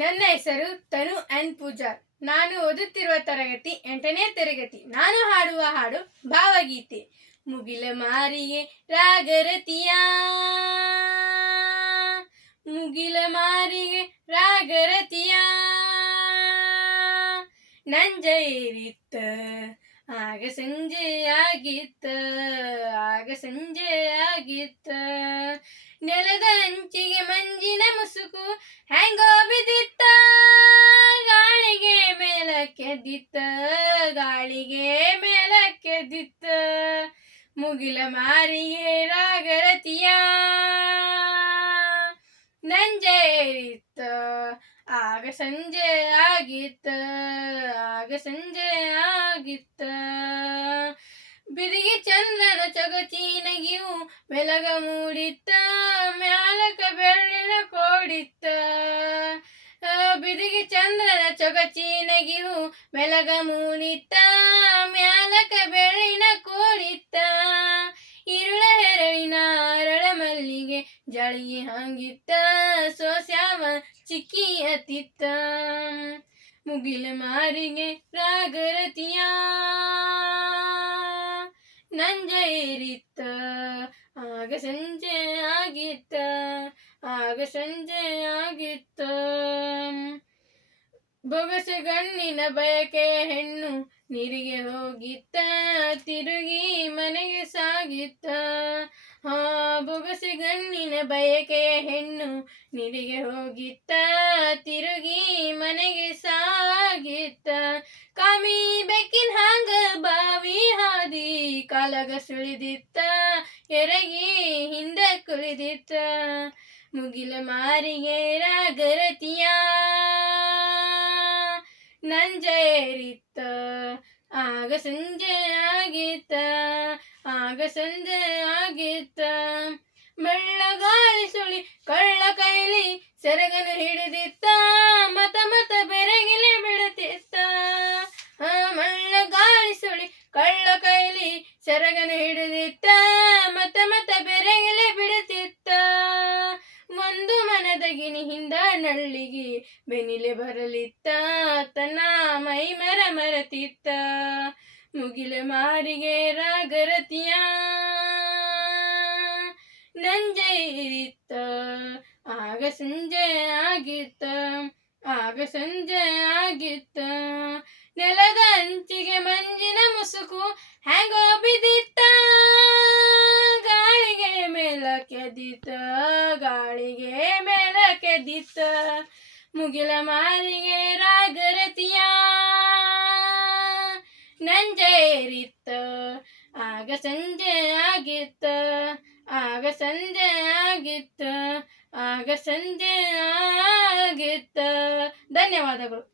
ನನ್ನ ಹೆಸರು ತನು ಎನ್ ಪೂಜಾರ್. ನಾನು ಓದುತ್ತಿರುವ ತರಗತಿ 8ನೇ ತರಗತಿ. ನಾನು ಹಾಡುವ ಹಾಡು ಭಾವಗೀತೆ. ಮುಗಿಲ ಮಾರಿಗೆ ರಾಗರತಿಯ, ಮುಗಿಲ ಮಾರಿಗೆ ರಾಗರತಿಯ, ನಂಜ ಏರಿತ್ತ ಆಗ ಸಂಜೆ ಆಗಿತ್ತ, ಆಗ ಸಂಜೆ ಆಗಿತ್ತ. ನೆಲದ ಅಂಚಿಗೆ ಮಂಜಿನ ಮುಸುಕು ಹೆಂಗೋ ಬಿದ್ದಿತ್ತ, ಗಾಳಿಗೆ ಮೇಲಕ್ಕೆದ್ದಿತ್ತ, ಗಾಳಿಗೆ ಮೇಲಕ್ಕೆದ್ದಿತ್ತ. ಮುಗಿಲ ಮಾರಿಗೆ ರಾಗರತಿಯ, ನಂಜ ಏರಿತ್ತ ಆಗ ಸಂಜೆ ಆಗಿತ್ತ, ಆಗ ಸಂಜೆ ಆಗಿತ್ತ. ಬಿದಿಗೆ ಚಂದ್ರನ ಚೊಗಚಿನಗಿಯು ಬೆಳಗ ಮೂಡಿತ್ತ, ಮ್ಯಾಲಕ ಬೆಳ್ಳಿನ ಕೋಡಿತ್ತ. ಬಿದಿಗೆ ಚಂದ್ರನ ಚೊಗಚಿನಗಿಯು ಬೆಳಗ ಮೂಡಿತ್ತ, ಮ್ಯಾಲಕ ಬೆಳ್ಳಿನ ಕೋಡಿತ್ತ. ಇರುಳ ಹೆರಳಿನ ಅರಳ ಮಲ್ಲಿಗೆ ಜಳಿಗೆ ಹಂಗಿತ್ತ, ಸೋಸ್ಯಾವ ಚಿಕ್ಕಿ ಅತ್ತಿತ್ತ. ಮುಗಿಲ ಮಾರಿಗೆ ರಾಗರತಿಯ, ನಂಜ ಏರಿತ್ತ ಆಗ ಸಂಜೆ ಆಗಿತ್ತ, ಆಗ ಸಂಜೆ ಆಗಿತ್ತ. ಬೊಗಸೆ ಗಣ್ಣಿನ ಬಯಕೆಯ ಹೆಣ್ಣು ನೀರಿಗೆ ಹೋಗಿತ್ತ, ತಿರುಗಿ ಮನೆಗೆ ಸಾಗಿತ್ತ. ಬೊಗಸೆ ಗಣ್ಣಿನ ಬಯಕೆಯ ಹೆಣ್ಣು ನೀರಿಗೆ ಹೋಗಿತ್ತ, ತಿರುಗಿ ಮನೆಗೆ ಸಾಗಿತ್ತ. ಕಾಮಿ ಬೆಕ್ಕಿನ ಹಾಂಗ ಬಾವಿ ಹಾದಿ ಕಾಲಗ ಸುಳಿದಿತ್ತ, ಎರಗಿ ಹಿಂದೆ ಕುಳಿದಿತ್ತ. ಮುಗಿಲ ಮಾರಿಗೆ ರಾಗರತಿಯ, ನಂಜ ಏರಿತ್ತ ಆಗ ಸಂಜೆ ಆಗಿತ್ತ, ಆಗ ಸಂಜೆ ಆಗಿತ್ತ. ಗಾಳಿ ಸುಳಿ ಕಳ್ಳ ಕೈಲಿ ಸೆರಗನ ಹಿಡಿದಿತ್ತ, ಮತ ಮತ ಬೆರಗಿಲೆ ಬಿಡುತ್ತಿತ್ತ. ಗಾಳಿ ಸುಳಿ ಕಳ್ಳ ಕೈಲಿ ಸೆರಗನ ಹಿಡಿದಿತ್ತ, ಮತ ಮತ ಬೆರಗಿಲೆ ಬಿಡುತ್ತಿತ್ತ. ಒಂದು ಮನದಗಿನಿ ಹಿಂದ ನಳ್ಳಿಗೆ ಬೆನಿಲೆ ಬರಲಿತ್ತ, ತನ್ನ ಮೈ ಮರತಿತ್ತ. ಮುಗಿಲ ಮಾರಿಗೆ ರಾಗರತಿಯ, ನಂಜ ಏರಿತ್ತ ಆಗ ಸಂಜೆ ಆಗಿತ್ತ, ಆಗ ಸಂಜೆ ಆಗಿತ್ತ. ನೆಲದ ಅಂಚಿಗೆ ಮಂಜಿನ ಮುಸುಕು ಹೆಂಗೋ ಬಿದ್ದಿತ್ತ, ಗಾಳಿಗೆ ಮೇಲಕ್ಕೆದ್ದಿತ್ತ, ಗಾಳಿಗೆ ಮೇಲಕ್ಕೆದ್ದಿತ್ತ. ಮುಗಿಲ ಮಾರಿಗೆ ರಾಗರತಿಯ, ನಂಜ ಏರಿತ್ತ ಆಗ ಸಂಜೆ ಆಗಿತ್ತ, ಆಗ ಸಂಜೆ ಆಗಿತ್ತ, ಆಗ ಸಂಜೆ ಆಗಿತ್ತ. ಧನ್ಯವಾದಗಳು.